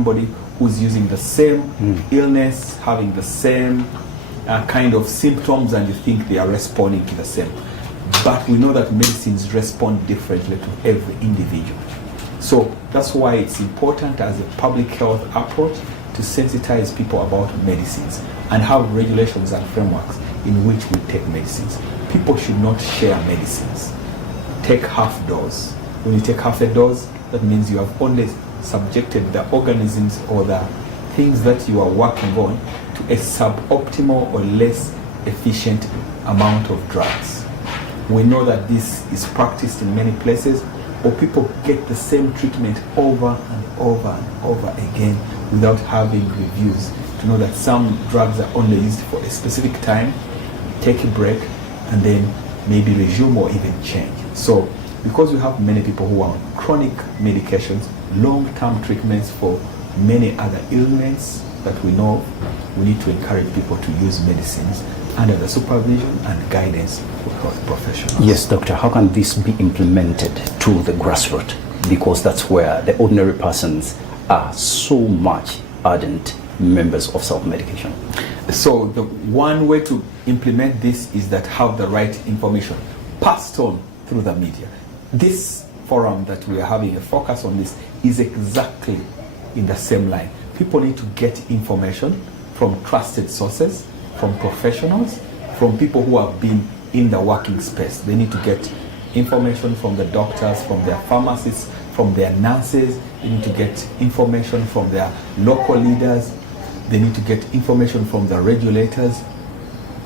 somebody who's using the same illness, having the same kind of symptoms, and you think they are responding to the same. But we know that medicines respond differently to every individual. So that's why it's important as a public health approach to sensitize people about medicines and have regulations and frameworks in which we take medicines. People should not share medicines. Take half dose. When you take half a dose, that means you have only subjected the organisms or the things that you are working on to a suboptimal or less efficient amount of drugs. We know that this is practiced in many places, or people get the same treatment over and over and over again without having reviews to know that some drugs are only used for a specific time, take a break, and then maybe resume or even change. So because we have many people who are on chronic medications, long-term treatments for many other ailments that we know of, we need to encourage people to use medicines under the supervision and guidance of health professionals. Yes, doctor, how can this be implemented to the grassroots? Because that's where the ordinary persons are so much ardent members of self-medication. So the one way to implement this is that have the right information passed on through the media. This forum that we are having a focus on this is exactly in the same line. People need to get information from trusted sources, from professionals, from people who have been in the working space. They need to get information from the doctors, from their pharmacists, from their nurses. They need to get information from their local leaders. They need to get information from the regulators,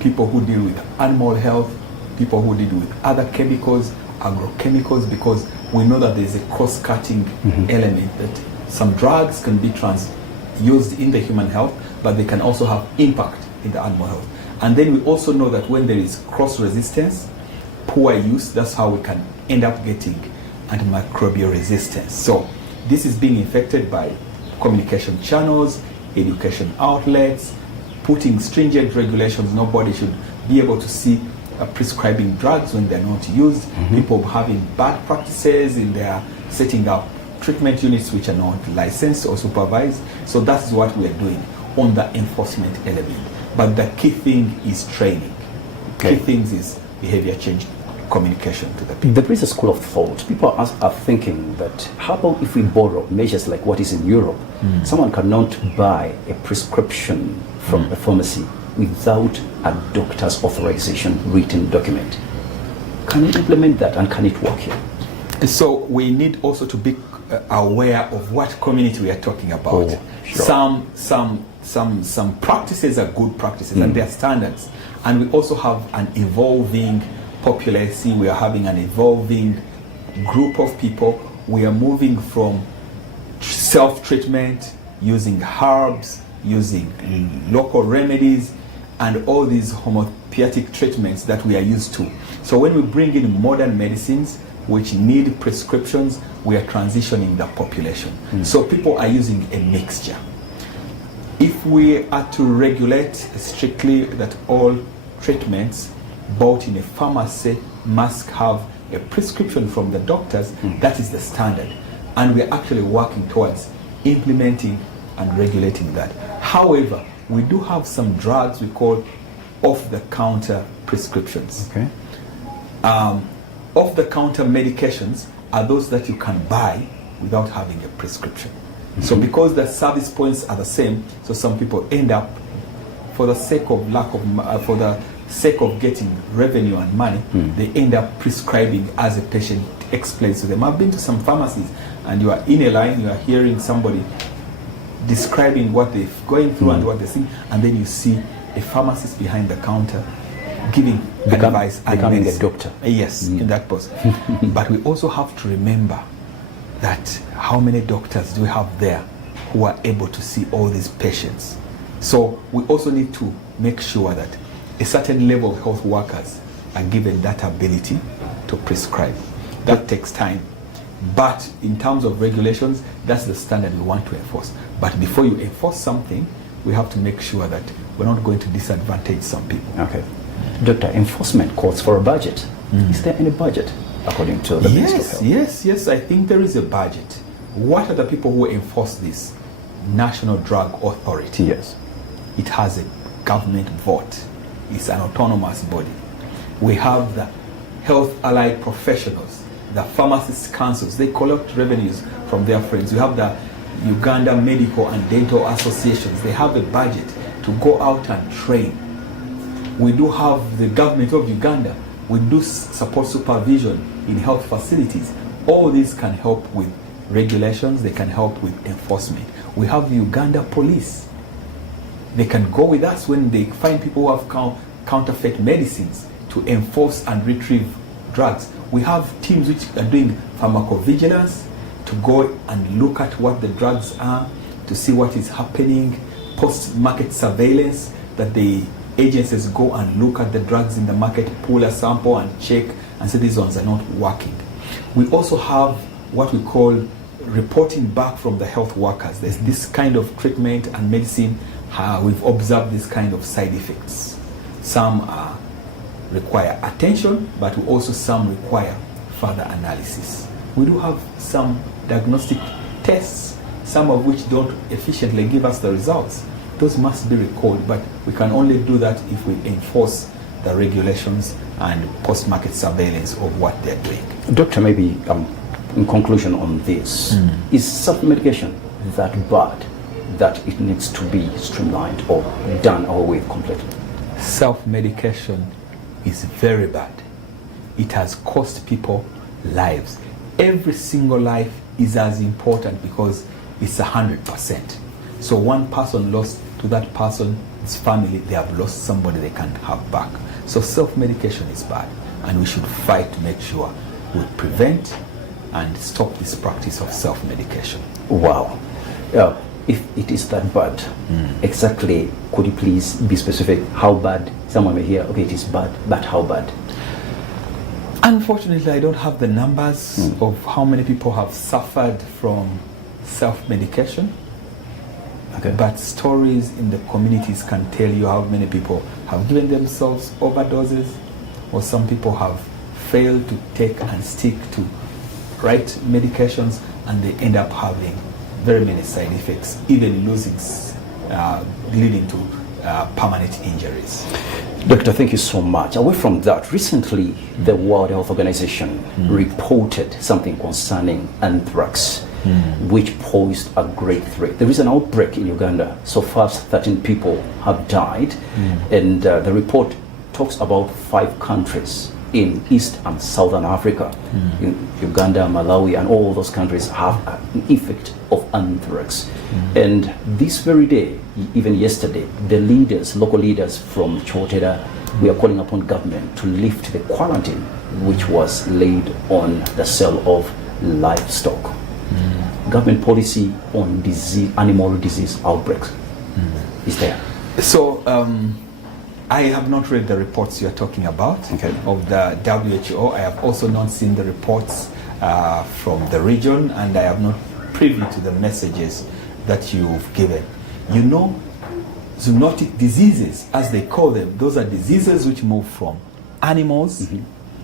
people who deal with animal health, people who deal with other chemicals, agrochemicals, because we know that there's a cross-cutting element, that some drugs can be used in the human health, but they can also have impact in the animal health. And then we also know that when there is cross-resistance, poor use, that's how we can end up getting antimicrobial resistance. So this is being affected by communication channels, education outlets, putting stringent regulations. Nobody should be able to see prescribing drugs when they're not used. People having bad practices in their setting up treatment units which are not licensed or supervised. So that's what we are doing on the enforcement element. But the key thing is training. Key things is behavior change, communication to the people. There is a school of thought. People are thinking that how about if we borrow measures like what is in Europe? Someone cannot buy a prescription from a pharmacy without a doctor's authorization written document. Can you implement that, and can it work here? So we need also to be aware of what community we are talking about. Oh, sure. Some practices are good practices and they are standards. And we also have an evolving population. We are having an evolving group of people. We are moving from self-treatment, using herbs, using local remedies, and all these homeopathic treatments that we are used to. So when we bring in modern medicines which need prescriptions, we are transitioning the population. So people are using a mixture. If we are to regulate strictly that all treatments bought in a pharmacy must have a prescription from the doctors, that is the standard. And we are actually working towards implementing and regulating that. However, we do have some drugs we call off-the-counter prescriptions. Off-the-counter medications are those that you can buy without having a prescription. So because the service points are the same, so some people end up, for the sake of getting revenue and money, they end up prescribing as a patient explains to them. I've been to some pharmacies and you are in a line, you are hearing somebody describing what they're going through and what they're seeing, and then you see a pharmacist behind the counter giving advice and becoming a doctor. Yes, in that post. But we also have to remember that how many doctors do we have there who are able to see all these patients? So we also need to make sure that a certain level of health workers are given that ability to prescribe. That takes time. But in terms of regulations, that's the standard we want to enforce. But before you enforce something, we have to make sure that we're not going to disadvantage some people. Okay. Doctor, enforcement calls for a budget. Is there any budget according to the Ministry of Health? Yes, I think there is a budget. What are the people who enforce this? National Drug Authority. Yes. It has a government vote. It's an autonomous body. We have the health allied professionals, the pharmacists councils. They collect revenues from their friends. We have the Uganda Medical and Dental Associations. They have a budget to go out and train. We do have the government of Uganda. We do support supervision in health facilities. All these can help with regulations. They can help with enforcement. We have the Uganda police. They can go with us when they find people who have counterfeit medicines to enforce and retrieve drugs. We have teams which are doing pharmacovigilance to go and look at what the drugs are, to see what is happening, post-market surveillance, that the agencies go and look at the drugs in the market, pull a sample and check and say these ones are not working. We also have what we call reporting back from the health workers. There's this kind of treatment and medicine. We've observed this kind of side effects. Some require attention, but also some require further analysis. We do have some diagnostic tests, some of which don't efficiently give us the results. Those must be recalled, but we can only do that if we enforce the regulations and post-market surveillance of what they're doing. Doctor, maybe in conclusion on this, is self-medication that bad that it needs to be streamlined or done away with completely? Self-medication is very bad. It has cost people lives. Every single life is as important because it's 100%. So one person lost to that person's family, they have lost somebody they can have back. So self-medication is bad, and we should fight to make sure we prevent and stop this practice of self-medication. Wow. If it is that bad, exactly, could you please be specific how bad? Someone may hear, okay, it is bad, but how bad? Unfortunately, I don't have the numbers of how many people have suffered from self-medication. Okay. But stories in the communities can tell you how many people have given themselves overdoses, or some people have failed to take and stick to right medications, and they end up having very many side effects, even losing, leading to permanent injuries. Doctor, thank you so much. Away from that, recently the World Health Organization reported something concerning anthrax, which posed a great threat. There is an outbreak in Uganda. So far, 13 people have died, and the report talks about 5 countries in East and Southern Africa. In Uganda, Malawi, and all those countries have an effect of anthrax. And this very day, even yesterday, the leaders, local leaders from Chotera, we are calling upon government to lift the quarantine which was laid on the sale of livestock. Government policy on disease, animal disease outbreaks is there. So I have not read the reports you're talking about of the WHO. I have also not seen the reports from the region, and I have not privy to the messages that you've given. You know, zoonotic diseases, as they call them, those are diseases which move from animals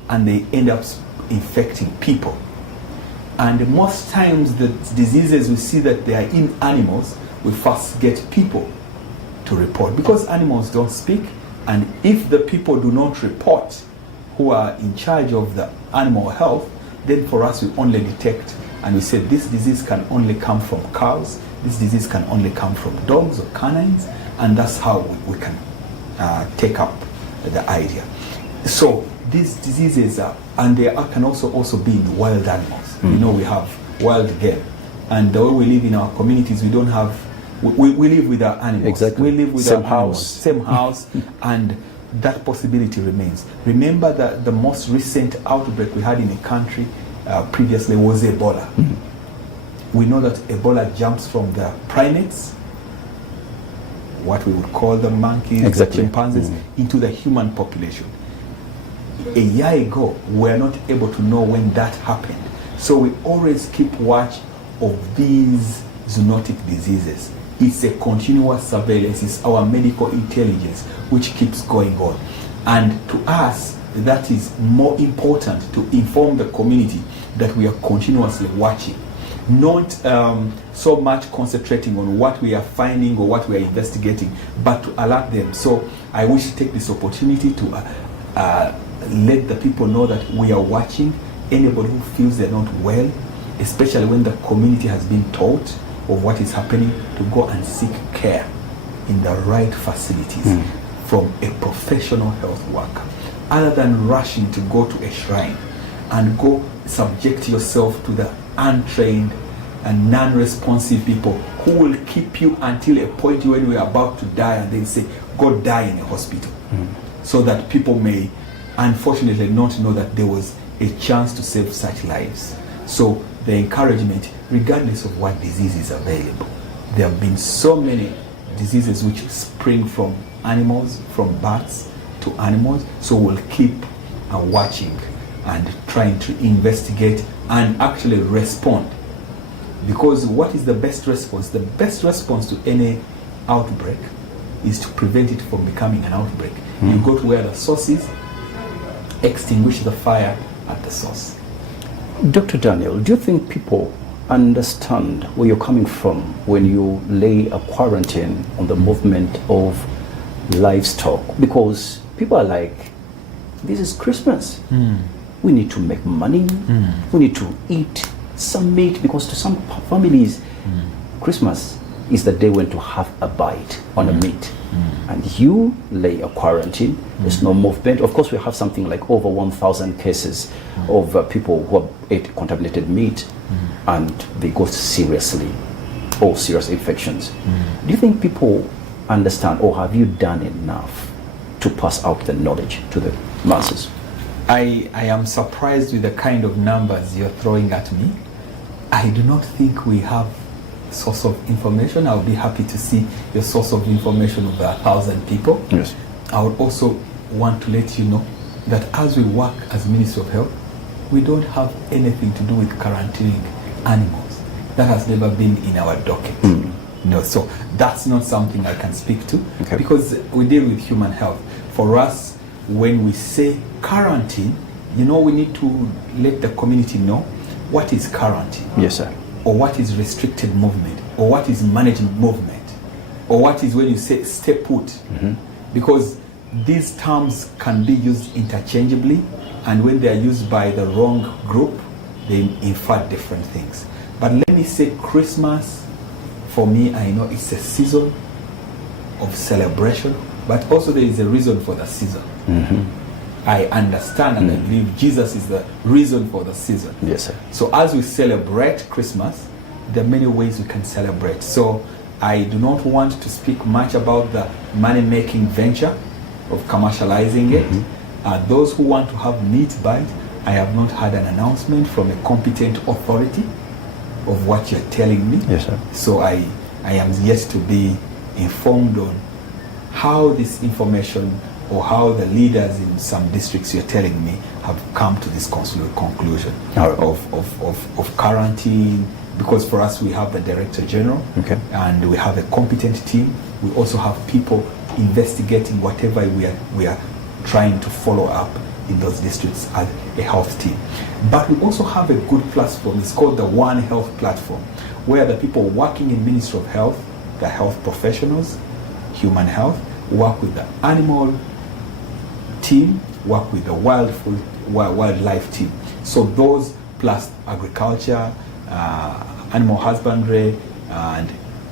and they end up infecting people. And most times the diseases we see that they are in animals, we first get people to report, because animals don't speak, and if the people do not report who are in charge of the animal health, then for us we only detect and we say this disease can only come from cows, this disease can only come from dogs or canines, and that's how we can take up the idea. So these diseases are, and they can also be in wild animals. You know, we have wild game, and the way we live in our communities, we don't have, we live with our animals. Exactly. We live with same our house. animals, same house, and that possibility remains. Remember that the most recent outbreak we had in a country previously was Ebola. We know that Ebola jumps from the primates, what we would call the monkeys, the chimpanzees, into the human population. A year ago, we were not able to know when that happened. So we always keep watch of these zoonotic diseases. It's a continuous surveillance. It's our medical intelligence which keeps going on. And to us, that is more important, to inform the community that we are continuously watching. not so much concentrating on what we are finding or what we are investigating, but to alert them. So I wish to take this opportunity to let the people know that we are watching anybody who feels they're not well, especially when the community has been taught of what is happening, to go and seek care in the right facilities from a professional health worker, other than rushing to go to a shrine and go subject yourself to the untrained and non-responsive people who will keep you until a point when we are about to die, and they say, go die in a hospital, so that people may unfortunately not know that there was a chance to save such lives. So the encouragement, regardless of what disease is available, there have been so many diseases which spring from animals, from bats to animals, so we'll keep watching and trying to investigate and actually respond. Because what is the best response? The best response to any outbreak is to prevent it from becoming an outbreak. You go to where the source is, extinguish the fire at the source. Dr. Daniel, do you think people understand where you're coming from when you lay a quarantine on the movement of livestock? Because people are like, this is Christmas. We need to make money. We need to eat some meat, because to some families, Christmas is the day when to have a bite on a meat. And you lay a quarantine, there's no movement. Of course, we have something like over 1,000 cases of people who have ate contaminated meat and they go seriously, or serious infections. Do you think people understand, or have you done enough to pass out the knowledge to the masses? I am surprised with the kind of numbers you're throwing at me. I do not think we have source of information. I'll be happy to see your source of information of 1,000 people. Yes. I would also want to let you know that as we work as Ministry of Health, we don't have anything to do with quarantining animals. That has never been in our docket. No, so that's not something I can speak to, because we deal with human health. For us, when we say quarantine, we need to let the community know what is quarantine. Yes, sir. Or what is restricted movement, or what is managed movement, or what is when you say stay put. Because these terms can be used interchangeably, and when they are used by the wrong group, they infer different things. But let me say Christmas, for me, I know it's a season of celebration, but also there is a reason for the season. I understand and I believe Jesus is the reason for the season. Yes, sir. So as we celebrate Christmas, there are many ways we can celebrate. So I do not want to speak much about the money-making venture of commercializing it. Those who want to have meat bite, I have not had an announcement from a competent authority of what you're telling me. Yes, sir. So I am yet to be informed on how this information, or how the leaders in some districts you're telling me have come to this conclusion of quarantine. Because for us, we have the Director General, and we have a competent team. We also have people investigating whatever we are trying to follow up in those districts as a health team. But we also have a good platform. It's called the One Health Platform, where the people working in Ministry of Health, the health professionals, human health, work with the animal team, work with the wildlife team. So those plus agriculture, animal husbandry, and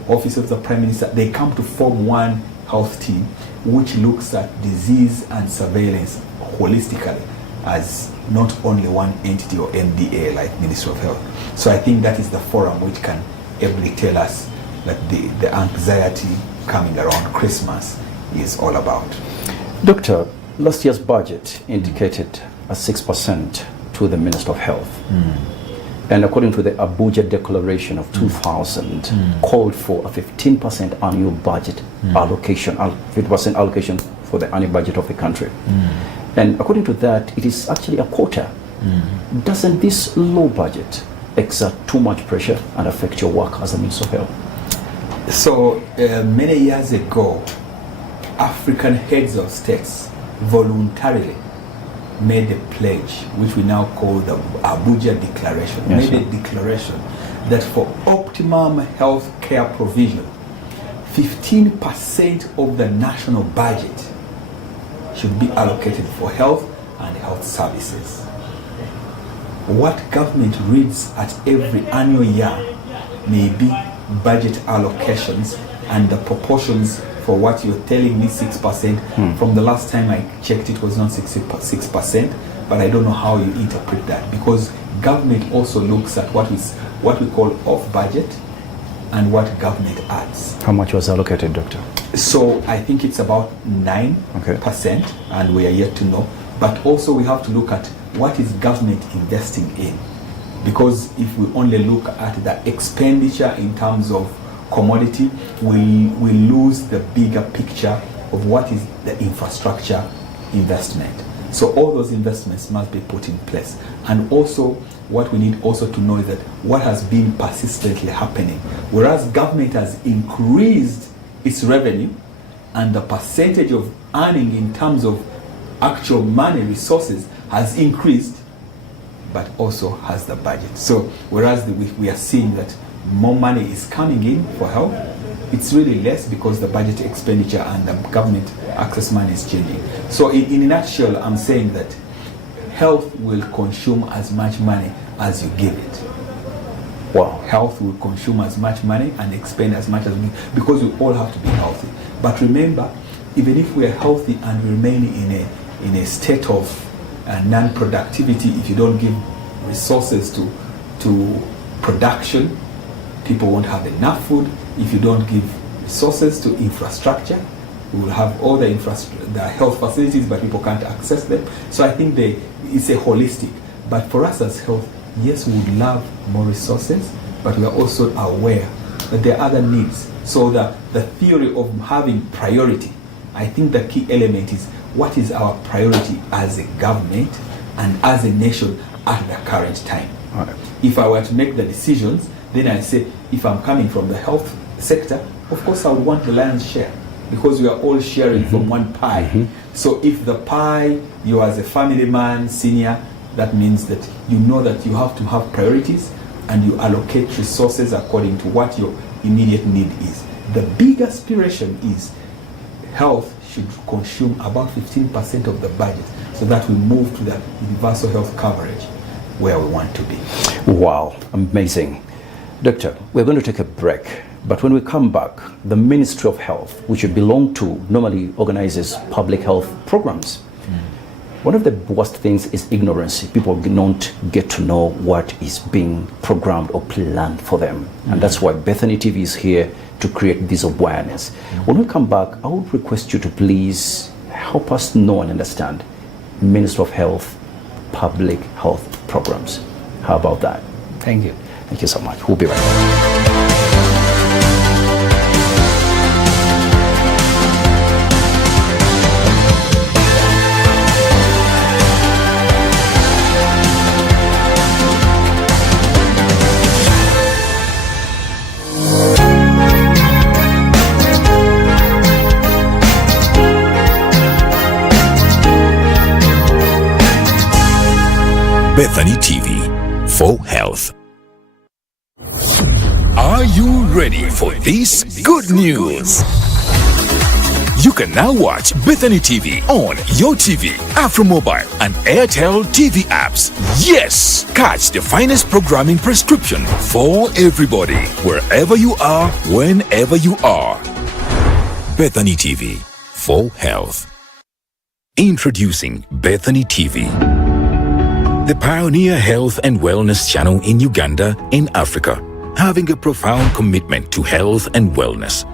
Office of the Prime Minister, they come to form one health team which looks at disease and surveillance holistically as not only one entity or MDA like Ministry of Health. So I think that is the forum which can ably tell us that the anxiety coming around Christmas is all about. Doctor, last year's budget indicated a 6% to the Minister of Health. And according to the Abuja Declaration of 2000, called for a 15% annual budget allocation, 50% allocation for the annual budget of the country. And according to that, it is actually a quarter. Doesn't this low budget exert too much pressure and affect your work as a Minister of Health? So many years ago, African heads of states voluntarily made a pledge, which we now call the Abuja Declaration, made a declaration that for optimum health care provision, 15% of the national budget should be allocated for health and health services. What government reads at every annual year may be budget allocations and the proportions for what you're telling me 6%. From the last time I checked, it was not 6%, but I don't know how you interpret that, because government also looks at what we call off budget and what government adds. How much was allocated, Doctor? So I think it's about 9%, and we are yet to know. But also we have to look at what is government investing in, because if we only look at the expenditure in terms of commodity, we lose the bigger picture of what is the infrastructure investment. So all those investments must be put in place. And also what we need also to know is that what has been persistently happening, whereas government has increased its revenue and the percentage of earning in terms of actual money resources has increased, but also has the budget. So whereas we are seeing that more money is coming in for health, it's really less because the budget expenditure and the government access money is changing. So in a nutshell, I'm saying that health will consume as much money as you give it. Wow. Health will consume as much money and expend as much as we, because we all have to be healthy. But remember, even if we are healthy and remain in a state of non-productivity, if you don't give resources to production, people won't have enough food. If you don't give resources to infrastructure, we will have all the health facilities, but people can't access them. So I think it's a holistic. But for us as health, yes, we would love more resources, but we are also aware that there are other needs. So the theory of having priority, I think the key element is what is our priority as a government and as a nation at the current time. Right. If I were to make the decisions, then I say, if I'm coming from the health sector, of course I would want the lion's share, because we are all sharing from one pie. So if the pie, you as a family man, senior, that means that you know that you have to have priorities and you allocate resources according to what your immediate need is. The big aspiration is health should consume about 15% of the budget, so that we move to the universal health coverage where we want to be. Wow, amazing. Doctor, we're going to take a break, but when we come back, the Ministry of Health, which you belong to, normally organizes public health programs. One of the worst things is ignorance. People don't get to know what is being programmed or planned for them. And that's why Bethany TV is here to create this awareness. When we come back, I would request you to please help us know and understand Ministry of Health, public health programs. How about that? Thank you. Thank you so much. We'll be right back. Bethany TV for health. Are you ready for this good news? You can now watch Bethany TV on your TV, AfroMobile, and Airtel TV apps. Yes! Catch the finest programming prescription for everybody, wherever you are, whenever you are. Bethany TV for health. Introducing Bethany TV, the pioneer health and wellness channel in Uganda and Africa, having a profound commitment to health and wellness.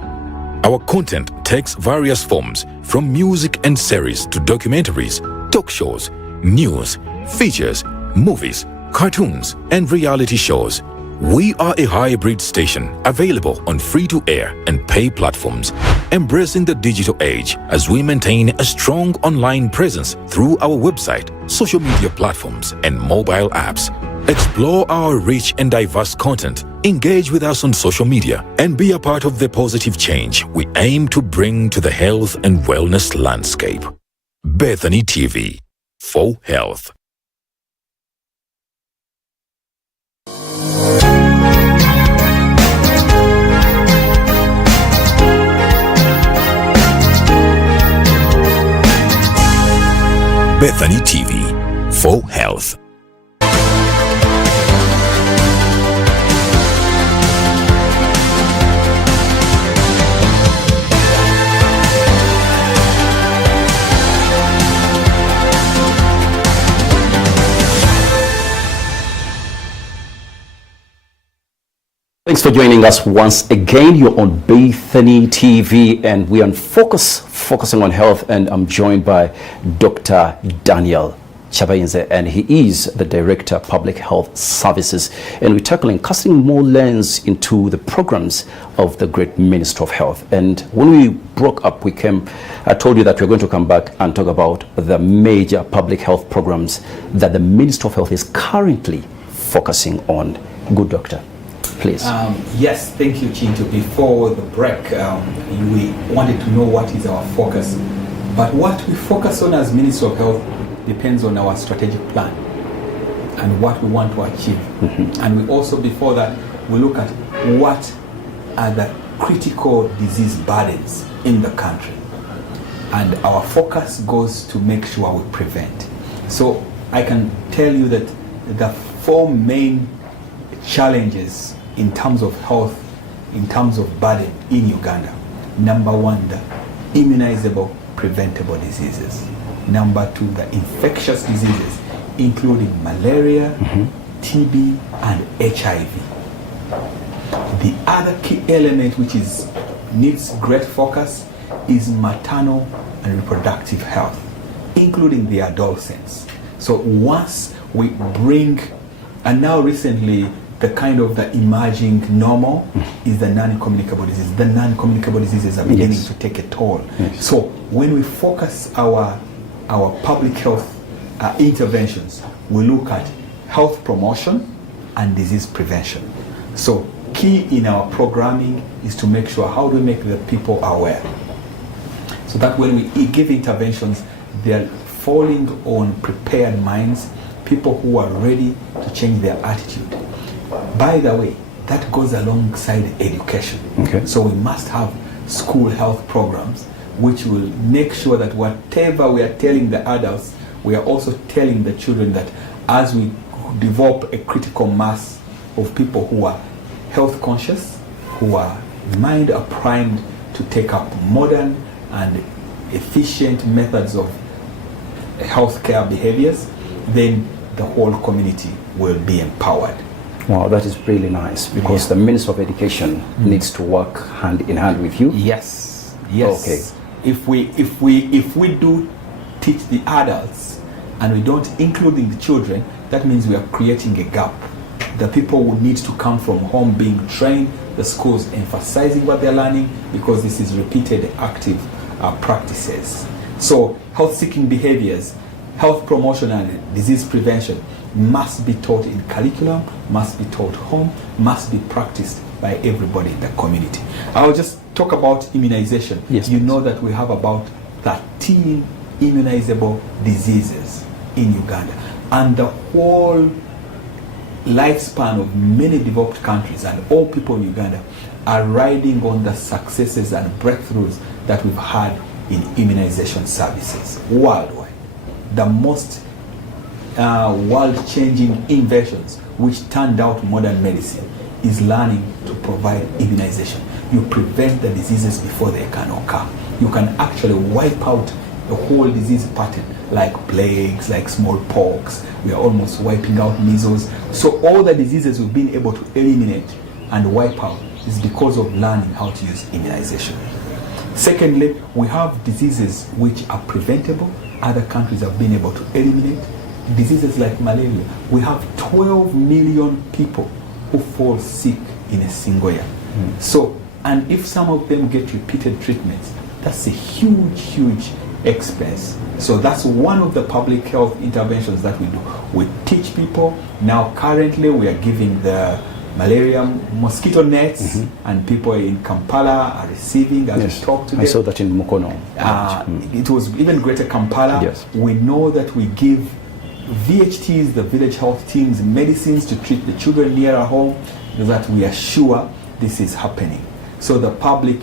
Our content takes various forms, from music and series to documentaries, talk shows, news, features, movies, cartoons, and reality shows. We are a hybrid station available on free-to-air and pay platforms, embracing the digital age as we maintain a strong online presence through our website, social media platforms, and mobile apps. Explore our rich and diverse content, engage with us on social media, and be a part of the positive change we aim to bring to the health and wellness landscape. Bethany TV for health. Bethany TV for health. Thanks for joining us once again. You're on Bethany TV and we're on focusing on health, and I'm joined by Dr. Daniel Kyabayinze, and he is the Director of Public Health Services, and we're tackling casting more lens into the programs of the great Minister of Health. And when we broke up, I told you that we're going to come back and talk about the major public health programs that the Minister of Health is currently focusing on. Good doctor, please. Yes, thank you, Chintu. Before the break, we wanted to know what is our focus. But what we focus on as Minister of Health depends on our strategic plan and what we want to achieve. And we also, before that, we look at what are the critical disease burdens in the country. And our focus goes to make sure we prevent. So I can tell you that the 4 main challenges in terms of health, in terms of burden in Uganda. Number 1, the immunizable preventable diseases. Number 2, the infectious diseases, including malaria, TB, and HIV. The other key element which needs great focus is maternal and reproductive health, including the adolescents. So once we bring, and now recently, the emerging normal is the non-communicable disease. The non-communicable diseases are beginning to take a toll. So when we focus our public health interventions, we look at health promotion and disease prevention. So key in our programming is to make sure, how do we make the people aware? So that when we give interventions, they're falling on prepared minds, people who are ready to change their attitude. By the way, that goes alongside education. So we must have school health programs which will make sure that whatever we are telling the adults, we are also telling the children, that as we develop a critical mass of people who are health conscious, who are mind are primed to take up modern and efficient methods of healthcare behaviors, then the whole community will be empowered. Wow, that is really nice, because the Minister of Education needs to work hand in hand with you. Yes. Okay. If we do teach the adults and we don't include the children, that means we are creating a gap. The people who need to come from home being trained, the schools emphasizing what they're learning, because this is repeated active practices. So health-seeking behaviors, health promotion and disease prevention must be taught in curriculum, must be taught home, must be practiced by everybody in the community. I'll just talk about immunization. Yes, you know that we have about 13 immunizable diseases in Uganda, and the whole lifespan of many developed countries and all people in Uganda are riding on the successes and breakthroughs that we've had in immunization services worldwide. The most world-changing inventions which turned out modern medicine is learning to provide immunization. You prevent the diseases before they can occur. You can actually wipe out the whole disease pattern, like plagues, like smallpox. We are almost wiping out measles. So all the diseases we've been able to eliminate and wipe out is because of learning how to use immunization. Secondly, we have diseases which are preventable. Other countries have been able to eliminate. Diseases like malaria. We have 12 million people who fall sick in a single year. So, and if some of them get repeated treatments, that's a huge expense. So that's one of the public health interventions that we do. We teach people. Now currently we are giving the malaria mosquito nets, and people in Kampala are receiving as we talk to them. I saw that in Mukono. It was even greater Kampala. Yes. We know that we give VHTs, the village health teams, medicines to treat the children near our home, that we are sure this is happening. So the public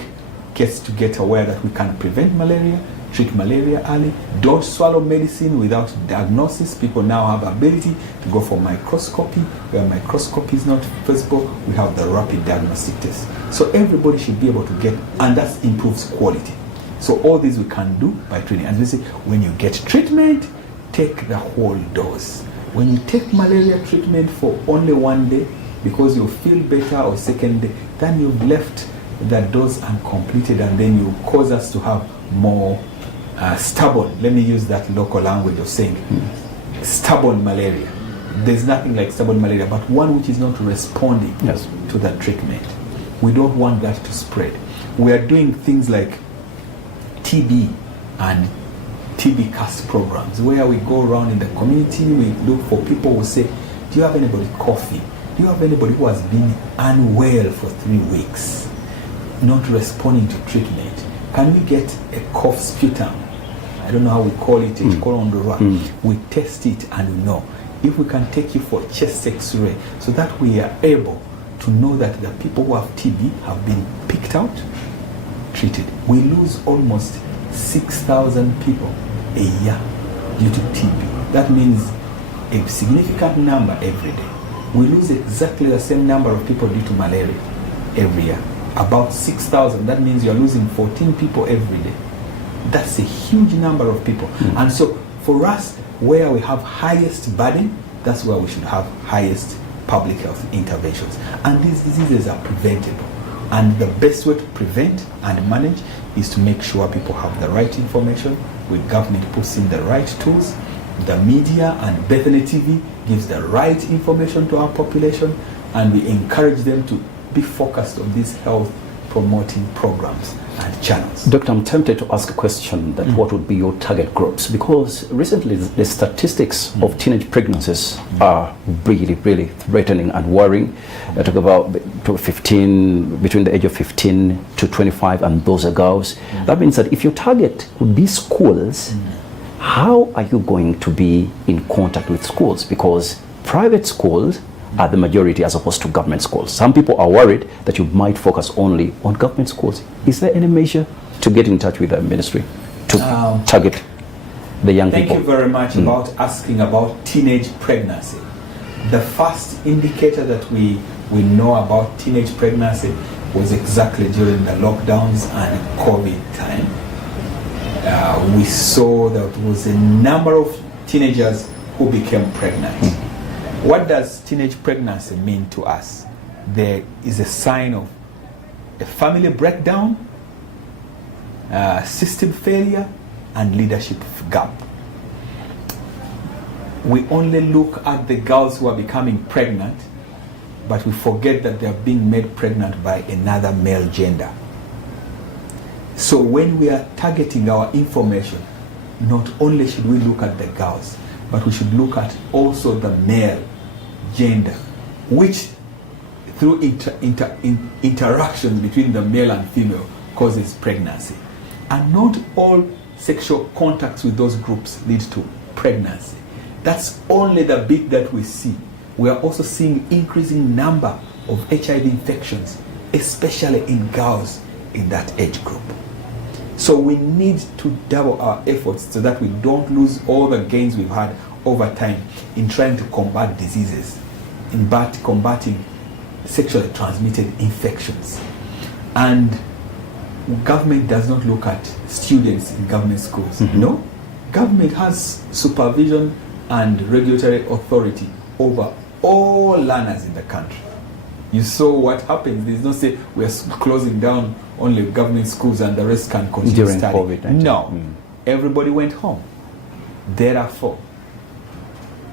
gets to get aware that we can prevent malaria, treat malaria early. Don't swallow medicine without diagnosis. People now have ability to go for microscopy. Where microscopy is not feasible, we have the rapid diagnostic test. So everybody should be able to get, and that improves quality. So all these we can do by training. As we say, when you get treatment, take the whole dose. When you take malaria treatment for only 1 day, because you feel better, or second day, then you've left that dose uncompleted, and then you cause us to have more stubborn, let me use that local language of saying, stubborn malaria. There's nothing like stubborn malaria, but one which is not responding to that treatment. We don't want that to spread. We are doing things like TB and TB cast programs, where we go around in the community, we look for people who say, do you have anybody coughing? Do you have anybody who has been unwell for 3 weeks, not responding to treatment? Can we get a cough sputum? I don't know how we call it, it's called on the run. We test it and we know. If we can take you for chest x-ray, so that we are able to know that the people who have TB have been picked out, treated. We lose almost 6,000 people a year due to TB. That means a significant number every day. We lose exactly the same number of people due to malaria every year. About 6,000. That means you're losing 14 people every day. That's a huge number of people. And so for us, where we have highest burden, that's where we should have highest public health interventions. And these diseases are preventable. And the best way to prevent and manage is to make sure people have the right information, with government puts in the right tools, the media and Bethany TV gives the right information to our population, and we encourage them to be focused on these health promoting programs and channels. Doctor, I'm tempted to ask a question that what would be your target groups? Because recently the statistics of teenage pregnancies are really, really threatening and worrying. I talk about between the age of 15 to 25, and those are girls. That means that if your target would be schools, how are you going to be in contact with schools? Because private schools are the majority as opposed to government schools. Some people are worried that you might focus only on government schools. Is there any measure to get in touch with the ministry to target the young people? Thank you very much about asking about teenage pregnancy. The first indicator that we know about teenage pregnancy was exactly during the lockdowns and COVID time. We saw that there was a number of teenagers who became pregnant. What does teenage pregnancy mean to us? There is a sign of a family breakdown, system failure, and leadership gap. We only look at the girls who are becoming pregnant, but we forget that they are being made pregnant by another male gender. So when we are targeting our information, not only should we look at the girls, but we should look at also the male gender, which through interactions between the male and female causes pregnancy. And not all sexual contacts with those groups lead to pregnancy. That's only the bit that we see. We are also seeing increasing number of HIV infections, especially in girls in that age group. So we need to double our efforts so that we don't lose all the gains we've had over time in trying to combat diseases, in combating sexually transmitted infections. And government does not look at students in government schools. No, government has supervision and regulatory authority over all learners in the country. You saw what happened. There's no say we are closing down only government schools and the rest can continue during studying. COVID-19. No, everybody went home. Therefore,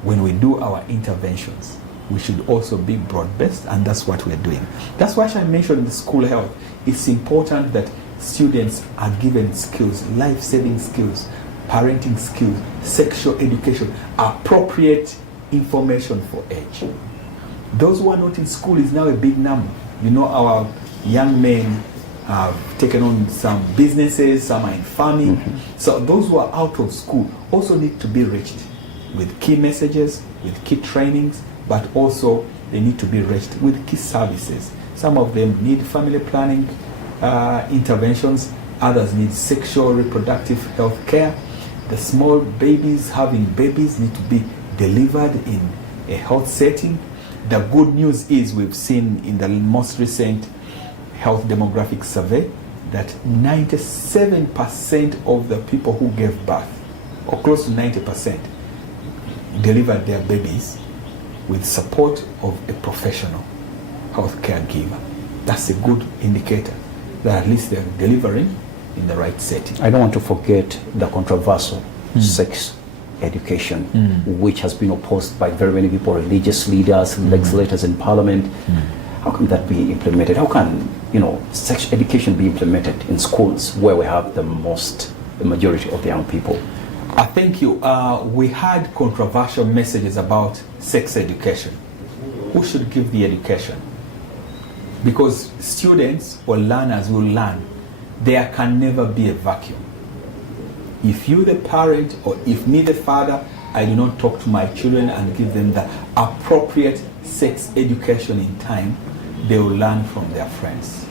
when we do our interventions, we should also be broad-based, and that's what we're doing. That's why I mentioned the school health. It's important that students are given skills, life-saving skills, parenting skills, sexual education, appropriate information for age. Those who are not in school is now a big number. You know, our young men have taken on some businesses, some are in farming. So those who are out of school also need to be reached with key messages, with key trainings, but also they need to be reached with key services. Some of them need family planning interventions. Others need sexual reproductive health care. The small babies having babies need to be delivered in a health setting. The good news is we've seen in the most recent health demographic survey that 97% of the people who gave birth, or close to 90%, delivered their babies with support of a professional healthcare giver. That's a good indicator that at least they're delivering in the right setting. I don't want to forget the controversial sex education, which has been opposed by very many people, religious leaders, legislators in parliament. How can that be implemented? How can, sex education be implemented in schools where we have the majority of the young people? I think we had controversial messages about sex education. Who should give the education? Because students or learners will learn. There can never be a vacuum. If you, the parent, or if me, the father, I do not talk to my children and give them the appropriate sex education in time, they will learn from their friends.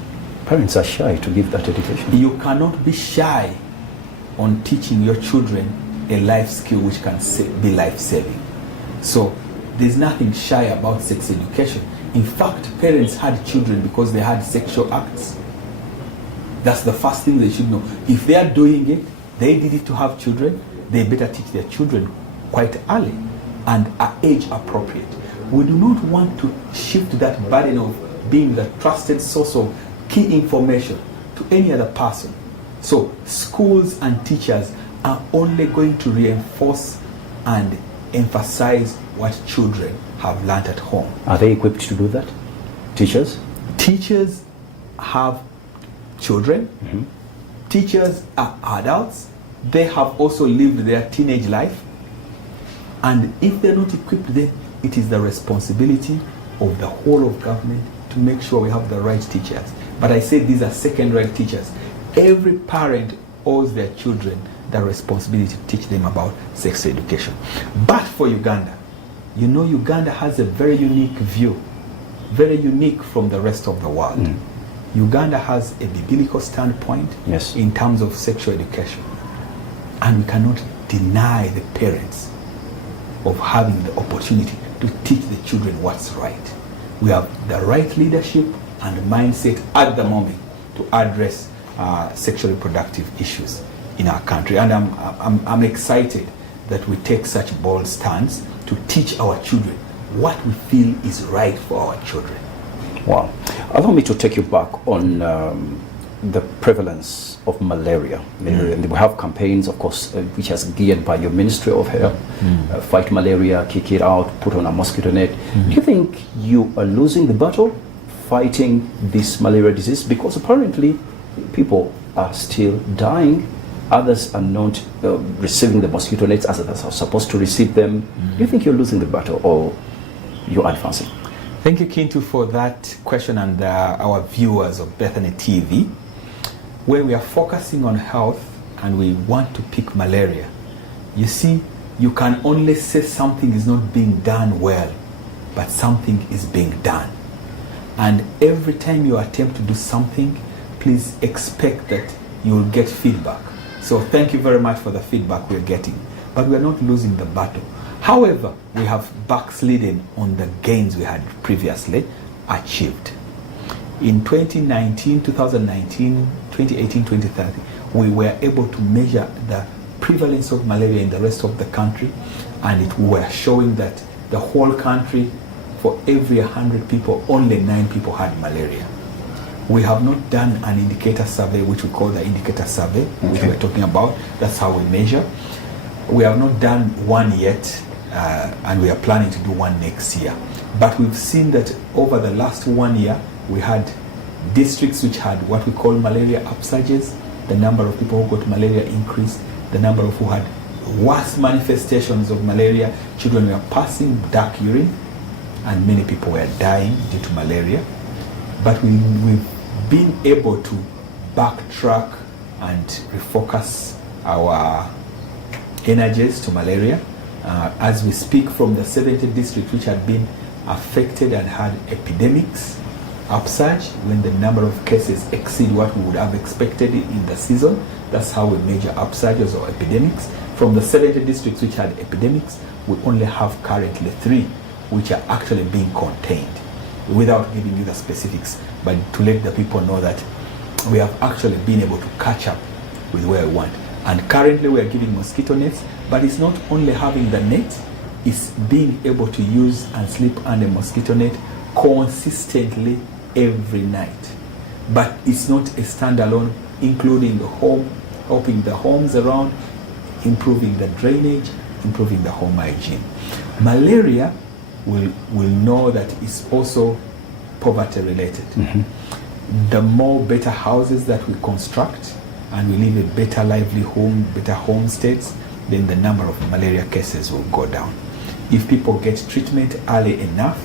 Parents are shy to give that education. You cannot be shy on teaching your children a life skill which can be life-saving. So there's nothing shy about sex education. In fact, parents had children because they had sexual acts. That's the first thing they should know. If they are doing it, they did it to have children, they better teach their children quite early and are age appropriate. We do not want to shift that burden of being the trusted source of key information to any other person. So schools and teachers are only going to reinforce and emphasize what children have learned at home. Are they equipped to do that? Teachers? Teachers have children. Teachers are adults. They have also lived their teenage life. And if they're not equipped, then it is the responsibility of the whole of government to make sure we have the right teachers. But I say these are second-rate teachers. Every parent owes their children the responsibility to teach them about sex education. But for Uganda, Uganda has a very unique view, very unique from the rest of the world. Uganda has a biblical standpoint in terms of sexual education. And we cannot deny the parents of having the opportunity to teach the children what's right. We have the right leadership and mindset at the moment to address sexually reproductive issues in our country. And I'm excited that we take such bold stance to teach our children what we feel is right for our children. Wow. Allow me to take you back on the prevalence of malaria. And we have campaigns, of course, which is geared by your Ministry of Health. Fight malaria, kick it out, put on a mosquito net. Do you think you are losing the battle fighting this malaria disease? Because apparently people are still dying. Others are not receiving the mosquito nets as they are supposed to receive them. Do you think you're losing the battle or you're advancing? Thank you, Kintu, for that question, and our viewers of Bethany TV, where we are focusing on health and we want to pick malaria. You see, you can only say something is not being done well, but something is being done. And every time you attempt to do something, please expect that you will get feedback. So thank you very much for the feedback we're getting. But we're not losing the battle. However, we have backslidden on the gains we had previously achieved. In 2019, 2018, 2030, we were able to measure the prevalence of malaria in the rest of the country, and we were showing that the whole country, for every 100 people, only 9 people had malaria. We have not done an indicator survey, which we call the indicator survey, which we're talking about. That's how we measure. We have not done one yet, and we are planning to do one next year. But we've seen that over the last 1 year, we had districts which had what we call malaria upsurges. The number of people who got malaria increased. The number of who had worse manifestations of malaria. Children were passing dark urine, and many people were dying due to malaria. But we've been able to backtrack and refocus our energies to malaria. As we speak, from the 70 districts which had been affected and had epidemics, upsurge when the number of cases exceed what we would have expected in the season. That's how we measure upsurges or epidemics. From the 70 districts which had epidemics, we only have currently 3 which are actually being contained, without giving you the specifics, but to let the people know that we have actually been able to catch up with where we want. And currently we are giving mosquito nets, but it's not only having the net, it's being able to use and sleep under mosquito net consistently every night. But it's not a standalone, including the home, helping the homes around, improving the drainage, improving the home hygiene. Malaria will know that it's also poverty related. The more better houses that we construct and we live a better livelihood, better homesteads, then the number of malaria cases will go down. If people get treatment early enough,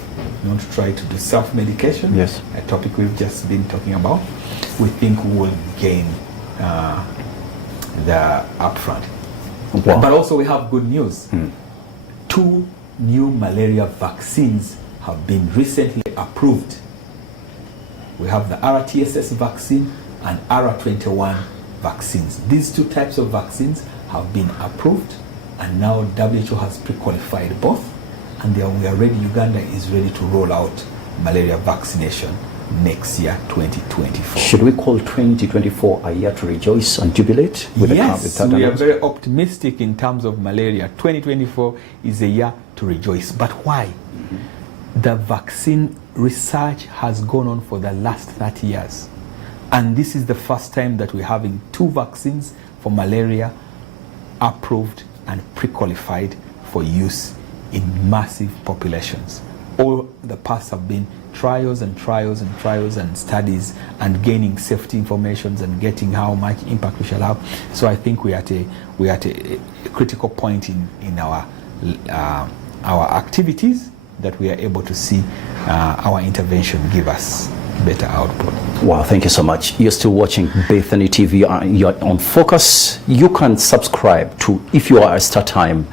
not try to do self-medication, yes, a topic we've just been talking about, we think we will gain the upfront. Wow. But also we have good news. 2 new malaria vaccines have been recently approved. We have the RTSS vaccine and R21 vaccines. These 2 types of vaccines have been approved, and now WHO has pre-qualified both, and we are ready. Uganda is ready to roll out malaria vaccination next year, 2024. Should we call 2024 a year to rejoice and jubilate? Yes, we are very optimistic in terms of malaria. 2024 is a year to rejoice. But why? The vaccine research has gone on for the last 30 years. And this is the first time that we're having 2 vaccines for malaria approved and pre-qualified for use in massive populations. All the past have been trials and trials and trials and studies and gaining safety informations and getting how much impact we shall have. So I think we're at a critical point in our activities that we are able to see our intervention give us better output. Wow, thank you so much. You're still watching Bethany TV. You're on Focus. You can subscribe to, if you are a StarTime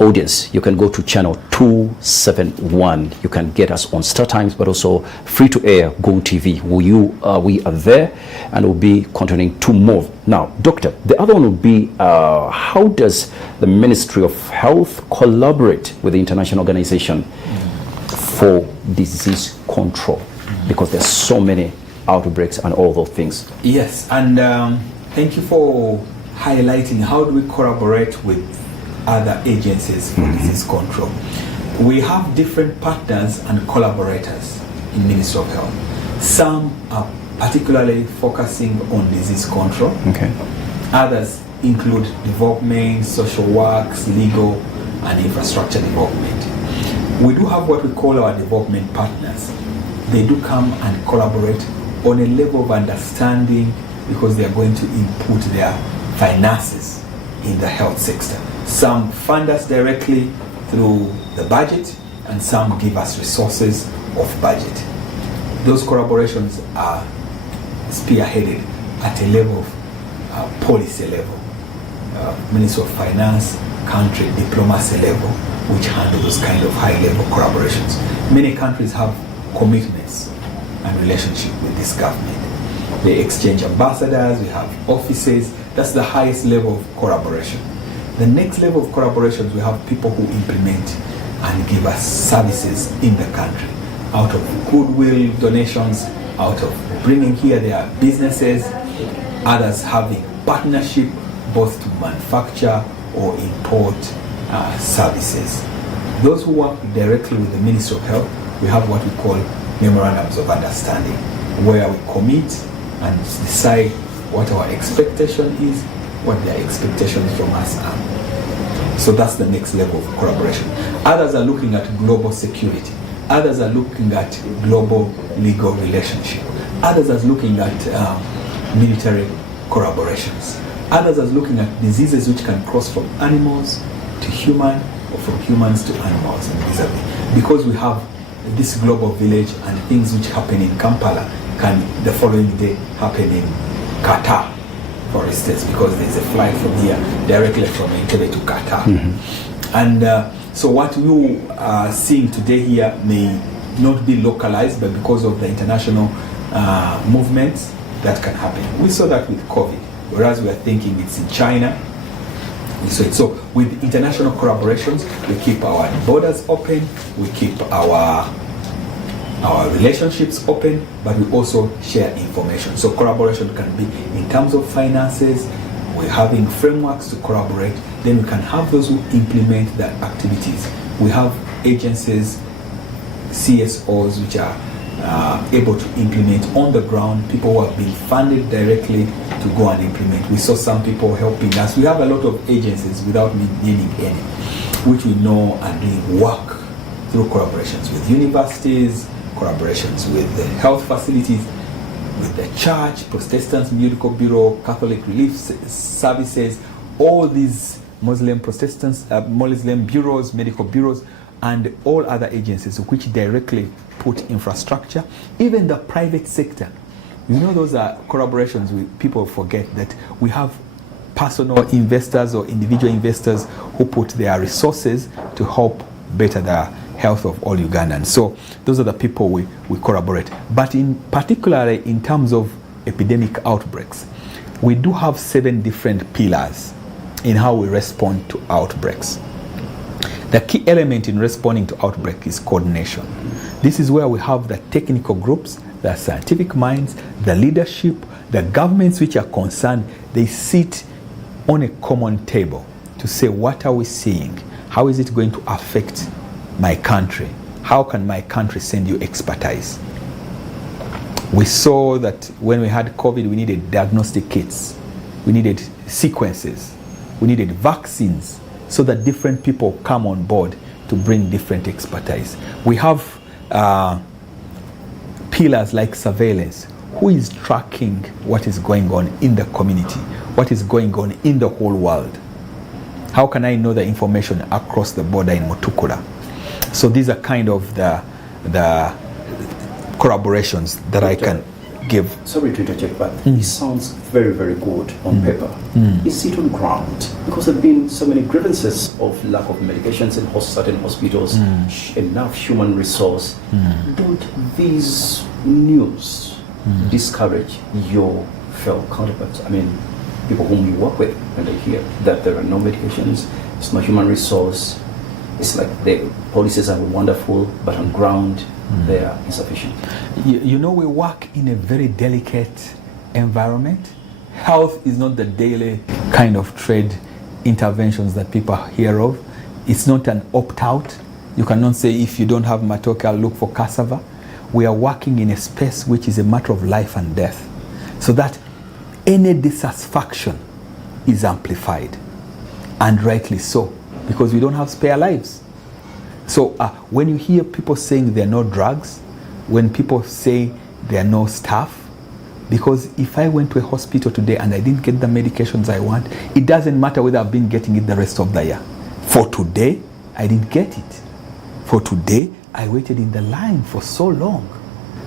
audience, you can go to channel 271. You can get us on StarTimes, but also free to air Go TV. We are there, and we'll be continuing to move. Now, Doctor, the other one will be how does the Ministry of Health collaborate with the international organization for disease control? Because there's so many outbreaks and all those things. Yes, and thank you for highlighting how do we collaborate with other agencies for disease control. We have different partners and collaborators in Ministry of Health. Some are particularly focusing on disease control. Okay. Others include development, social works, legal, and infrastructure development. We do have what we call our development partners. They do come and collaborate on a level of understanding because they are going to input their finances in the health sector. Some fund us directly through the budget, and some give us resources of budget. Those collaborations are spearheaded at a level of policy level, Ministry of Finance, country diplomacy level, which handle those kind of high-level collaborations. Many countries have commitments and relationship with this government. They exchange ambassadors, we have offices. That's the highest level of collaboration. The next level of collaborations, we have people who implement and give us services in the country out of goodwill donations, out of bringing here their businesses, others having partnership both to manufacture or import services. Those who work directly with the Ministry of Health, we have what we call memorandums of understanding, where we commit and decide what our expectation is, what their expectations from us are. So that's the next level of collaboration. Others are looking at global security. Others are looking at global legal relationship. Others are looking at military collaborations. Others are looking at diseases which can cross from animals to human or from humans to animals and vis-a-vis. Because we have this global village and things which happen in Kampala can the following day happen in Qatar, for instance, because there's a flight from here directly from Entebbe to Qatar. And so what you are seeing today here may not be localized, but because of the international movements that can happen. We saw that with COVID, whereas we are thinking it's in China. We saw it. So with international collaborations, we keep our borders open, we keep our relationships open, but we also share information. So collaboration can be in terms of finances, we're having frameworks to collaborate, then we can have those who implement the activities. We have agencies, CSOs, which are able to implement on the ground, people who have been funded directly to go and implement. We saw some people helping us. We have a lot of agencies, without me naming any, which we know are doing work through collaborations with universities, collaborations with the health facilities, with the church, Protestant Medical Bureau, Catholic Relief Services, all these Muslim Protestants, Muslim bureaus, medical bureaus, and all other agencies which directly put infrastructure, even the private sector. You know, those are collaborations with people forget that we have personal investors or individual investors who put their resources to help better the health of all Ugandans. So those are the people we collaborate. But in particularly in terms of epidemic outbreaks, we do have 7 different pillars in how we respond to outbreaks. The key element in responding to outbreak is coordination. This is where we have the technical groups, the scientific minds, the leadership, the governments which are concerned. They sit on a common table to say, what are we seeing? How is it going to affect my country? How can my country send you expertise? We saw that when we had COVID, we needed diagnostic kits, we needed sequences, we needed vaccines, so that different people come on board to bring different expertise. We have pillars like surveillance. Who is tracking what is going on in the community? What is going on in the whole world? How can I know the information across the border in Mutukula? So these are kind of the collaborations that I can give. Sorry to interject, but it sounds very, very good on paper. Is it on ground? Because there have been so many grievances of lack of medications in certain hospitals, enough human resource. Don't these news discourage your fellow counterparts? I mean, people whom you work with, when they hear that there are no medications, it's no human resource, it's like the policies are wonderful, but on ground, they are insufficient. You know, we work in a very delicate environment. Health is not the daily kind of trade interventions that people hear of. It's not an opt-out. You cannot say, if you don't have matoke, I'll look for cassava. We are working in a space which is a matter of life and death, so that any dissatisfaction is amplified, and rightly so, because we don't have spare lives. So when you hear people saying there are no drugs, when people say there are no staff, because if I went to a hospital today and I didn't get the medications I want, it doesn't matter whether I've been getting it the rest of the year. For today, I didn't get it. For today, I waited in the line for so long.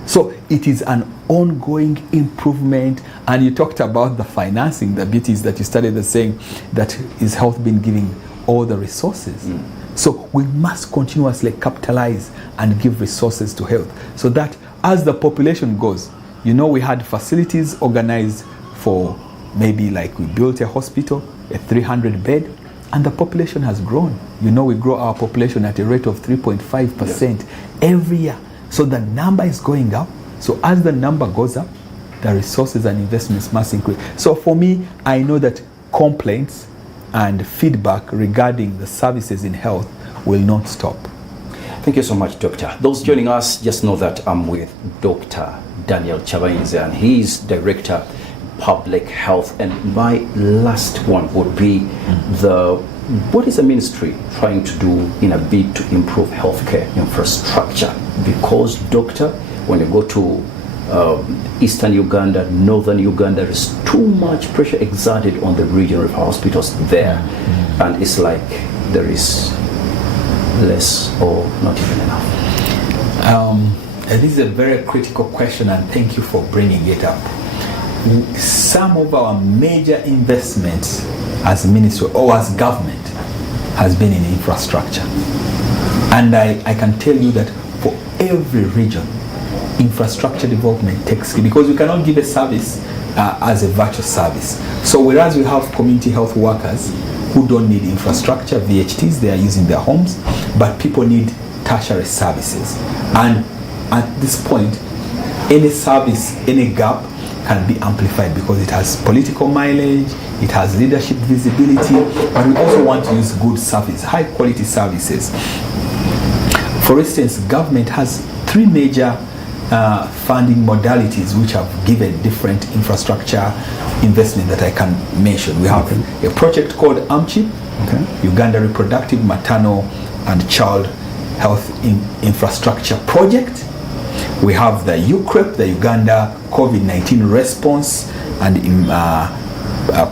So it is an ongoing improvement. And you talked about the financing. The beauty is that you started the saying that is health been giving all the resources. So we must continuously capitalize and give resources to health, so that as the population goes, you know, we had facilities organized for, maybe like we built a hospital, a 300 bed, and the population has grown. You know, we grow our population at a rate of 3.5% every year. So the number is going up. So as the number goes up, the resources and investments must increase. So for me, I know that complaints and feedback regarding the services in health will not stop. Thank you so much, Doctor. Those joining us, just know that I'm with Dr. Daniel Kyabayinze, and he's Director Public Health. And my last one would be what is the ministry trying to do in a bid to improve healthcare infrastructure? Because, Doctor, when you go to Eastern Uganda, Northern Uganda, there is too much pressure exerted on the regional hospitals there. And it's like there is less or not even enough. This is a very critical question, and thank you for bringing it up. Some of our major investments as ministry or as government has been in infrastructure. And I can tell you that for every region, infrastructure development takes key, because we cannot give a service as a virtual service. So whereas we have community health workers who don't need infrastructure, VHTs, they are using their homes, but people need tertiary services. And at this point, any service, any gap can be amplified because it has political mileage, it has leadership visibility, but we also want to use good service, high quality services. For instance, government has three major funding modalities which have given different infrastructure investment that I can mention. We have a project called AMCHIP, Uganda Reproductive, Maternal and Child Health Infrastructure Project. We have the UCREP, the Uganda COVID-19 Response and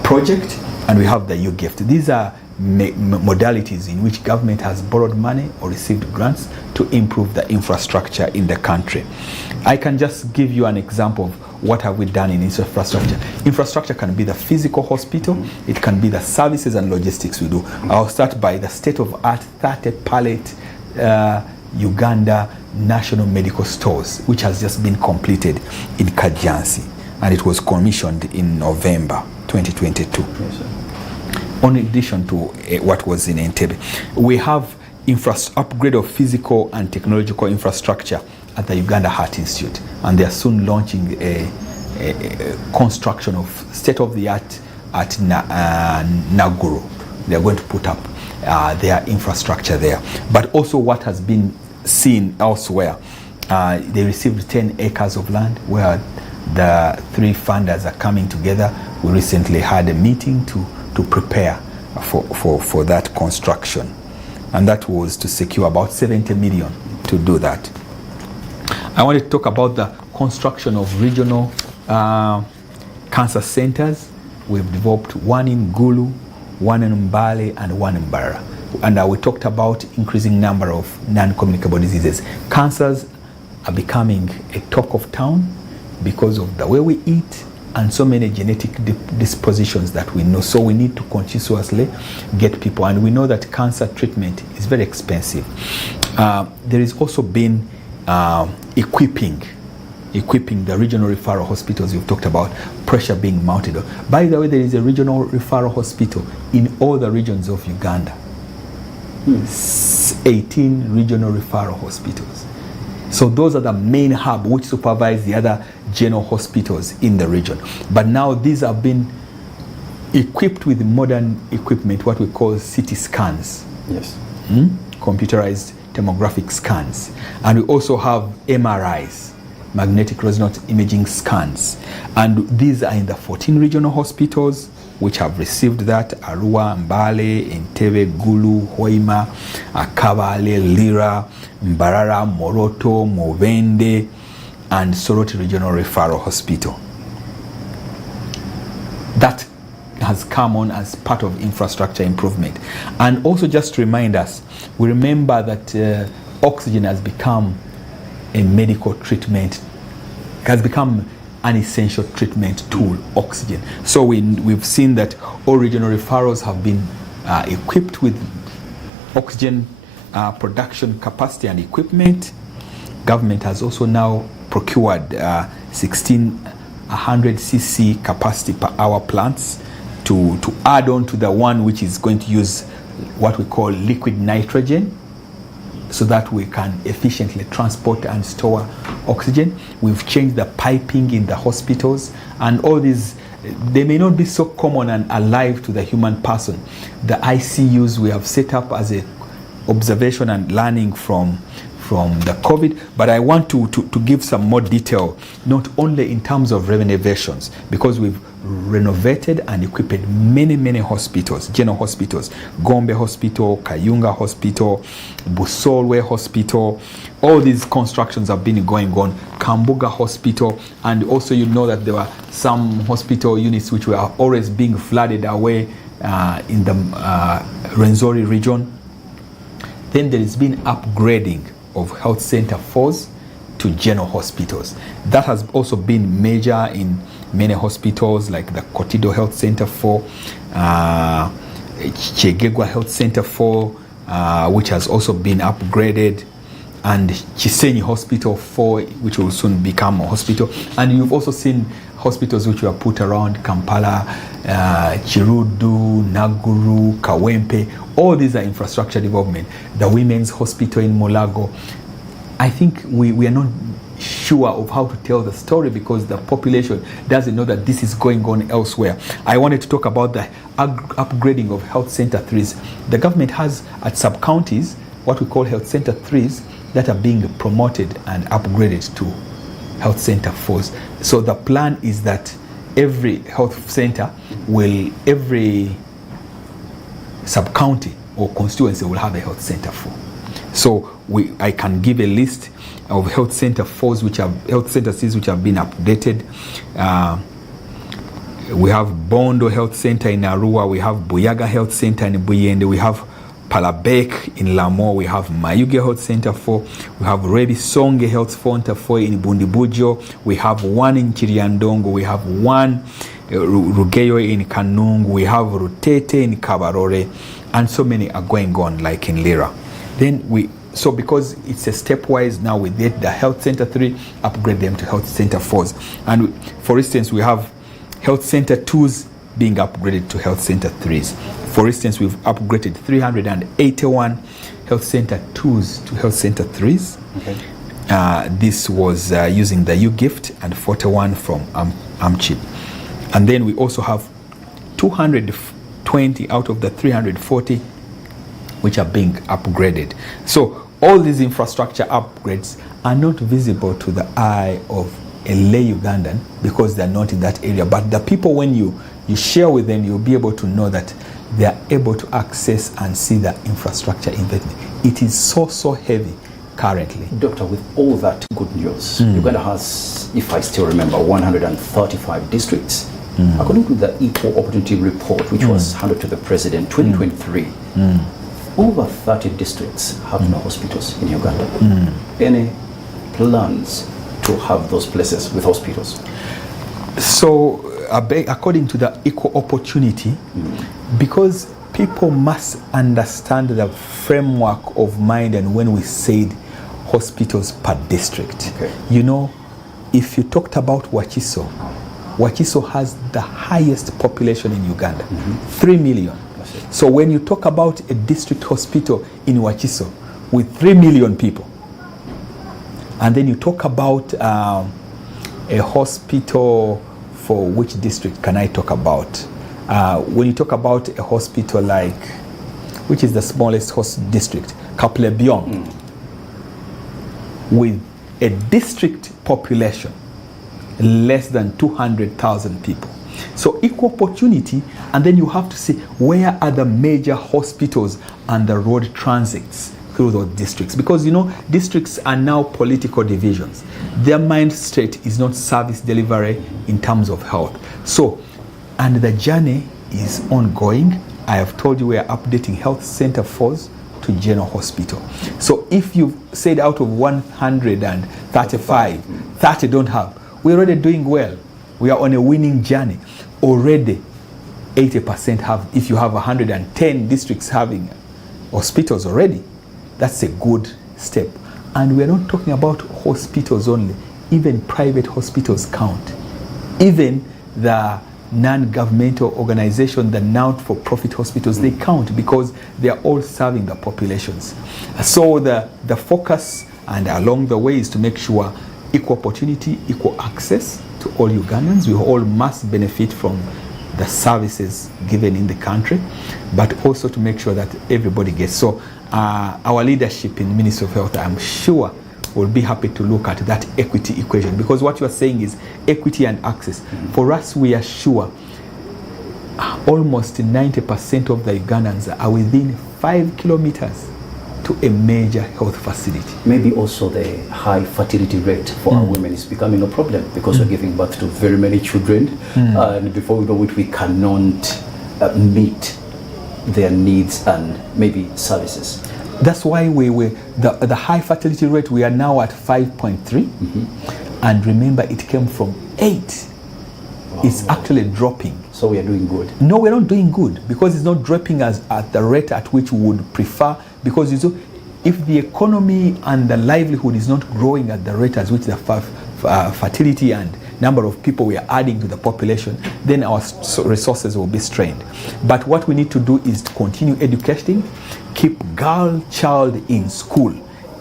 Project, and we have the UGIFT. These are modalities in which government has borrowed money or received grants to improve the infrastructure in the country. I can just give you an example of what have we done in infrastructure. Infrastructure can be the physical hospital, it can be the services and logistics we do. I'll start by the state-of-art 30-pallet Uganda National Medical Stores, which has just been completed in Kajansi, and it was commissioned in November 2022. Yes, in addition to what was in Entebbe. We have upgrade of physical and technological infrastructure at the Uganda Heart Institute, and they are soon launching a construction of state-of-the-art at Naguru. They are going to put up their infrastructure there. But also what has been seen elsewhere, they received 10 acres of land where the three funders are coming together. We recently had a meeting to prepare for that construction, and that was to secure about 70 million to do that. I want to talk about the construction of regional cancer centers. We've developed one in Gulu, one in Mbale, and one in Mbarara. And we talked about increasing number of non-communicable diseases. Cancers are becoming a talk of town because of the way we eat and so many genetic dispositions that we know. So we need to consciously get people, and we know that cancer treatment is very expensive. There is also been equipping the regional referral hospitals you've talked about, pressure being mounted. By the way, there is a regional referral hospital in all the regions of Uganda. 18 regional referral hospitals. So those are the main hub which supervise the other general hospitals in the region. But now these have been equipped with modern equipment, what we call CT scans. Yes. Computerized tomographic scans. And we also have MRIs, magnetic resonance imaging scans. And these are in the 14 regional hospitals which have received that: Arua, Mbale, Entebbe, Gulu, Hoima, Kabale, Lira, Mbarara, Moroto, Movende, and Soroti Regional Referral Hospital. That has come on as part of infrastructure improvement. And also just to remind us, we remember that oxygen has become a medical treatment, has become an essential treatment tool, oxygen. So we've seen that all regional referrals have been equipped with oxygen production capacity and equipment. Government has also now procured 1,600 cc capacity per hour plants to add on to the one which is going to use what we call liquid nitrogen, so that we can efficiently transport and store oxygen. We've changed the piping in the hospitals, and all these, they may not be so common and alive to the human person. The ICUs we have set up as a observation and learning from the COVID, but I want to give some more detail, not only in terms of renovations, because we've renovated and equipped many hospitals, general hospitals, Gombe Hospital, Kayunga Hospital, Busolwe Hospital. All these constructions have been going on, Kambuga Hospital, and also you know that there were some hospital units which were always being flooded away in the Rwenzori region. Then there has been upgrading of health center 4s to general hospitals. That has also been major in many hospitals like the Kotido Health Center 4, Chegegwa Health Center 4, which has also been upgraded. and Chisenyi Hospital 4, which will soon become a hospital. And you've also seen hospitals which were put around Kampala, Chirudu, Naguru, Kawempe. All these are infrastructure development. The Women's Hospital in Mulago. I think we are not sure of how to tell the story because the population doesn't know that this is going on elsewhere. I wanted to talk about the upgrading of health center 3s. The government has at sub-counties what we call health center 3s that are being promoted and upgraded to health center 4s. So the plan is that every health center every sub-county or constituency will have a health center 4. So I can give a list of health center 4s, which are health centers which have been updated. We have Bondo Health Center in Arua, we have Buyaga Health Center in Buyende, we have Palabek in Lamo, we have Mayuge Health Center 4, we have Rebi Songe Health Center 4 in Bundibujo, we have one in Chiriandongo, we have one Rugeyo in Kanungu, we have Rutete in Kabarore, and so many are going on like in Lira. So because it's a stepwise, now we get the health center 3, upgrade them to health center 4s. And for instance, we have health center 2s being upgraded to health center 3s. For instance, we've upgraded 381 health center 2s to health center 3s. Okay. This was using the U-Gift and 41 from AMCHIP. And then we also have 220 out of the 340 which are being upgraded. So all these infrastructure upgrades are not visible to the eye of a lay Ugandan because they're not in that area. But the people, when you share with them, you'll be able to know that they are able to access and see the infrastructure investment. It is so heavy currently. Doctor, with all that good news, Uganda has, if I still remember, 135 districts. According to the Equal Opportunity Report, which was handed to the President 2023, over 30 districts have no hospitals in Uganda. Any plans to have those places with hospitals? So, according to the equal opportunity, because people must understand the framework of mind, and when we said hospitals per district, you know, if you talked about Wakiso has the highest population in Uganda, 3 million. So when you talk about a district hospital in Wakiso with 3 million people, and then you talk about a hospital for which district can I talk about? When you talk about a hospital like, which is the smallest district, Kaplebion, with a district population less than 200,000 people. So equal opportunity, and then you have to see where are the major hospitals and the road transits through those districts, because you know districts are now political divisions. Their mind state is not service delivery in terms of health. So, and the journey is ongoing. I have told you we are updating health center 4s to general hospital. So if you've said out of 135, 30 don't have, we're already doing well. We are on a winning journey. Already 80% have, if you have 110 districts having hospitals already, that's a good step. And we're not talking about hospitals only. Even private hospitals count. Even the non-governmental organization, the not-for-profit hospitals, they count because they are all serving the populations. So the focus and along the way is to make sure equal opportunity, equal access to all Ugandans. We all must benefit from the services given in the country, but also to make sure that everybody gets. So our leadership in the Ministry of Health, I'm sure, will be happy to look at that equity equation, because what you are saying is equity and access. For us, we are sure almost 90% of the Ugandans are within 5 kilometers to a major health facility. Maybe Also the high fertility rate for our women is becoming a problem because we're giving birth to very many children, and before we know it, we cannot meet their needs and maybe services. That's why the high fertility rate, we are now at 5.3, and remember it came from 8. It's actually dropping. So we are doing good. No, we're not doing good, because it's not dropping as at the rate at which we would prefer, because if the economy and the livelihood is not growing at the rate at which the fertility and number of people we are adding to the population, then our resources will be strained. But what we need to do is to continue educating, keep girl child in school.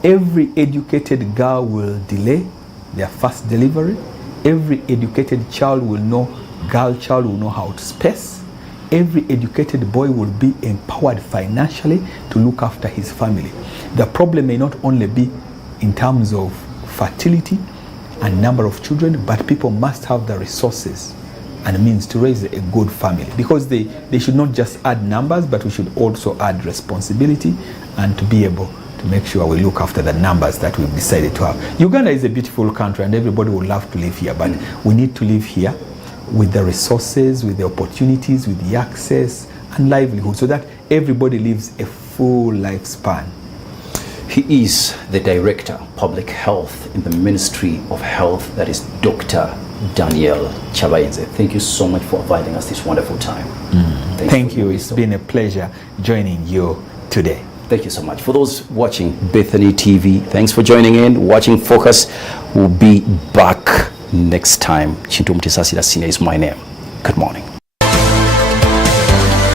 Every educated girl will delay their first delivery. Every educated child will know, girl child will know how to space. Every educated boy will be empowered financially to look after his family. The problem may not only be in terms of fertility and number of children, but people must have the resources and means to raise a good family, because they should not just add numbers, but we should also add responsibility and to be able to make sure we look after the numbers that we've decided to have. Uganda is a beautiful country and everybody would love to live here, but we need to live here with the resources, with the opportunities, with the access and livelihood, so that everybody lives a full lifespan. He is the Director, Public Health in the Ministry of Health. That is Dr. Daniel Kyabayinze. Thank you so much for providing us this wonderful time. Thank you. It's been a pleasure joining you today. Thank you so much. For those watching Bethany TV, thanks for joining in, watching Focus. We'll be back next time. Chintu Mtisasi Senior is my name. Good morning.